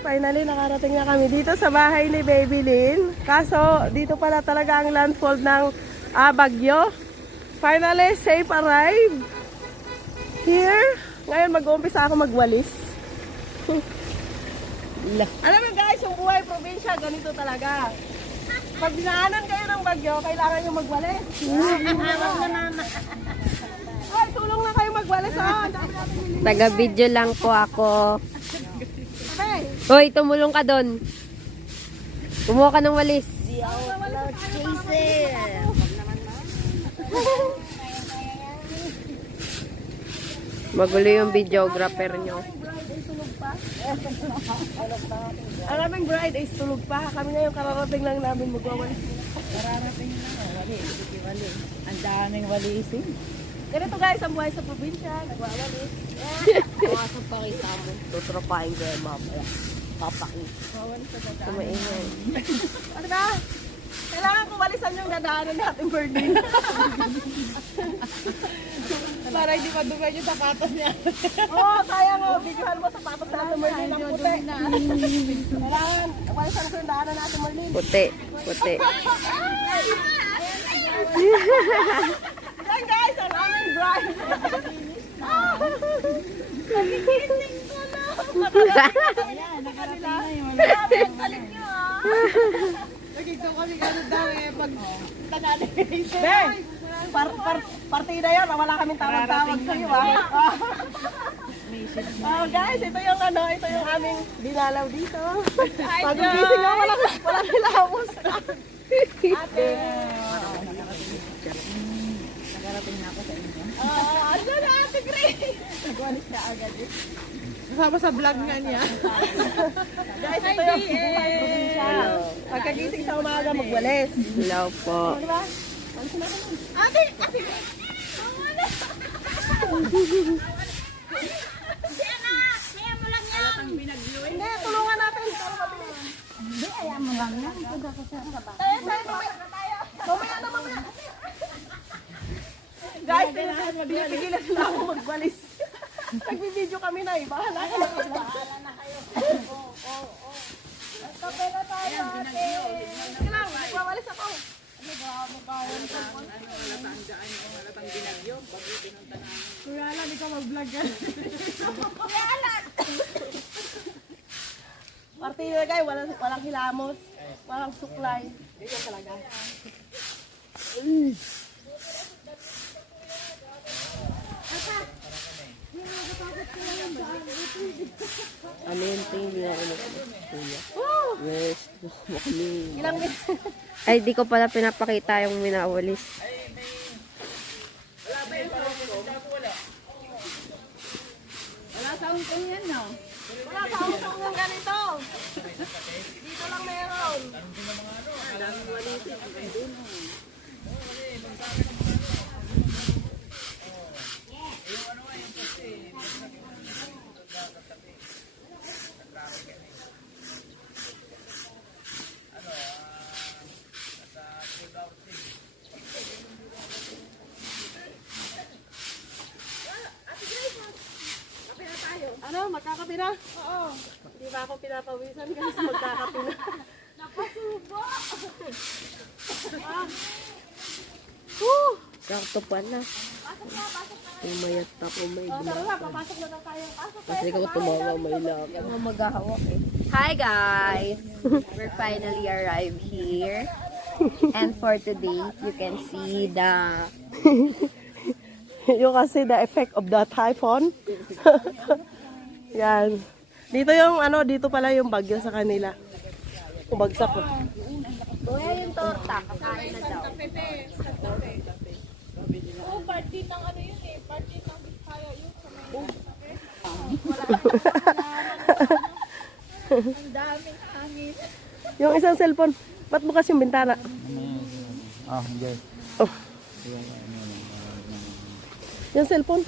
finally nakarating na kami dito sa bahay ni Baby Lynn. Kaso, dito pala talaga ang landfall ng bagyo. Finally, safe arrive. Here, ngayon mag-uumpisa ako magwalis. Alam mo guys, yung buhay probinsya, ganito talaga. Pag dinaanan kayo ng bagyo, kailangan nyo magwalis. Ay, tulong na kayo magwalis. Taga-video lang po ako. Hoy, tumulong ka doon. Kumuha ka ng walis. Magulo yung videographer nyo. Ang aming bride ay tulog pa. Kami ngayon kararating lang namin magwawalis. Kararating na, walis. Ang daming walisin. Ganito guys, ang buhay sa probinsya. Nagwawalis. Pumasok pa kita mo. Tutropahin ko yung mamaya. Papakin. Tumaingay. Ano ba? Kailangan ko walisan yung dadaanan natin birthday. Para hindi madugay yung sapatos niya. Oo, sayang o. Videohan mo sapatos natin Merlin ng puti. Kailangan walisan ko yung daanan natin Merlin. Puti. Puti. Yan guys, ang aming bride. Nagigising ko na. Ayan, nakarating na yung Ang galing nyo ah. Nagigto kami gano'n daw pag tanganin kayo. Be, partida yan. Wala kaming tawag-tawag sa iyo ah. Oh guys, ito yung aming dinalaw dito. Pag-gising na, walang hilamos. Ate. Nakarating na ako sa inyo. Ano na ate Grace? Nagwalis ka agad eh. Kasama sa vlog nga niya. Guys, ito yung buhay probinsya. Pagkagising sa umaga, magwalis. Hello po. Ano ba? Ate! Ate! Hindi, tulungan natin. Hindi, ayaw mo lang yan. Tayo, mamaya na, mamaya. Guys, pinipigilan na ako magwalis. Nagbibideo kami na eh. Bahala ka na. Bahala na kayo. Kape na tayo, ate. Sige lang, magwawalis ako. Kuya Alan, ikaw mag-vlog ka. Partida guys, walang hilamos, walang suklay. Dito talaga. Ano yung tingin na ano? Kuya. Yes. Ilang Ay, di ko pala pinapakita yung minawalis. Wala sa ungkong yan, no? wala sa usong ng ganito. Dito lang meron. Ano, magkakape na? Oo. Hindi ba ako pinapawisan kasi magkakape na. Napasubo! Sakto pala. Umayat ako, may Tara na, papasok na lang tayo. Pasok Kasi ikaw tumawa, may lakad. Maghahawak eh. Hi guys! We're finally arrived here. And for today, you can see the... You can see the effect of the typhoon. Yan. Dito yung dito pala yung bagyo sa kanila. Umagsak ko. Kuya yung torta, kakain na daw. Oo, party ng ano yun eh. Party ng Biskaya yun. Ang daming hangin. Yung isang cellphone, ba't bukas yung bintana? Yes. Oh. Yung cellphone.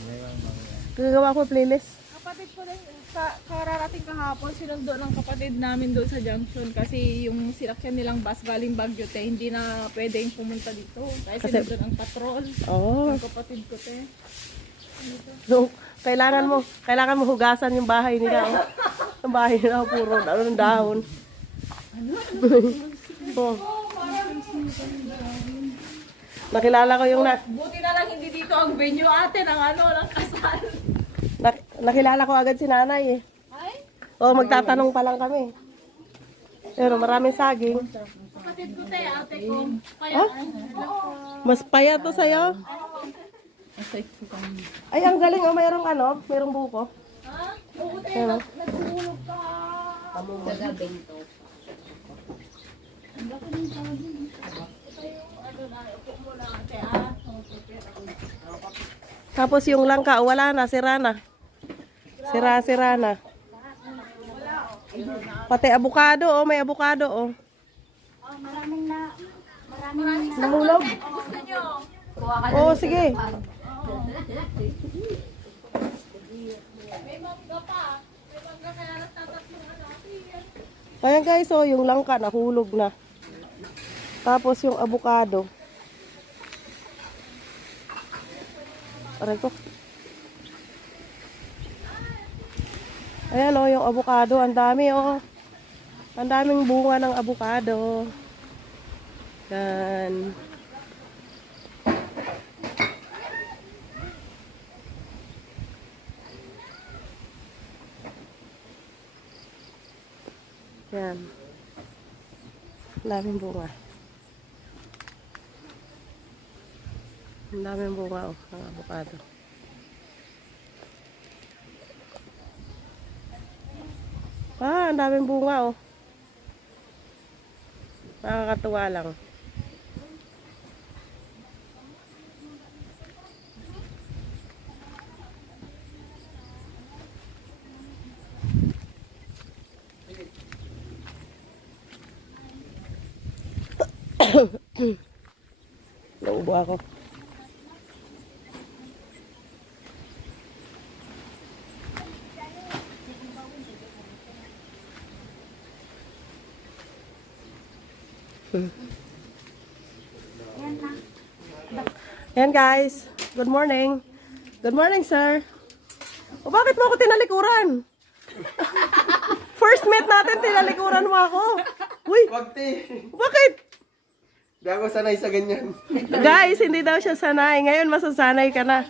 Gagawa ko playlist. Kapatid ko rin, kararating kahapon, sinundo ng kapatid namin doon sa junction kasi yung sinakyan nilang bus galing Baguio te, hindi na pwedeng pumunta dito. Kasi Kasi- nandun ang patrol. Oh. Ang kapatid ko te. So, kailangan mo hugasan yung bahay nila. Oh. Ang bahay nila puro ng dahon. Oh. Nakilala ko yung Buti na lang hindi dito ang venue ate ng ng kasal. nakilala ko agad si nanay eh. Ay, Oh, magtatanong pa lang kami. Pero maraming saging. kapatid ko tayo ate ko. Kaya Oh? Mas payat to sa'yo. Ay, ang galing oh, mayroong buko. ha? Oo tayo, Ayun, oh. nagsunog ka. Gagabing to. Tapos yung langka, wala na, sira na. Sira na. Pati abukado, oh, may abukado, oh. Nahulog? Kuha ka Oo, sige. Ayan guys, oh, yung langka nahulog na. Tapos yung abukado. Aray ko. Ayan oh, yung abukado, ang dami oh. Ang daming bunga ng abukado. Yan. Yan. Ang daming bunga. Ang daming bunga oh, ng avocado. Ah, ang daming bunga oh. Nakakatuwa lang. Naubo ako. Yan guys. Good morning. Good morning, sir. O bakit mo ako tinalikuran? First meet natin, tinalikuran mo ako. Uy, Wag te. bakit? Di ako sanay sa ganyan. Guys, hindi daw siya sanay. Ngayon masasanay ka na.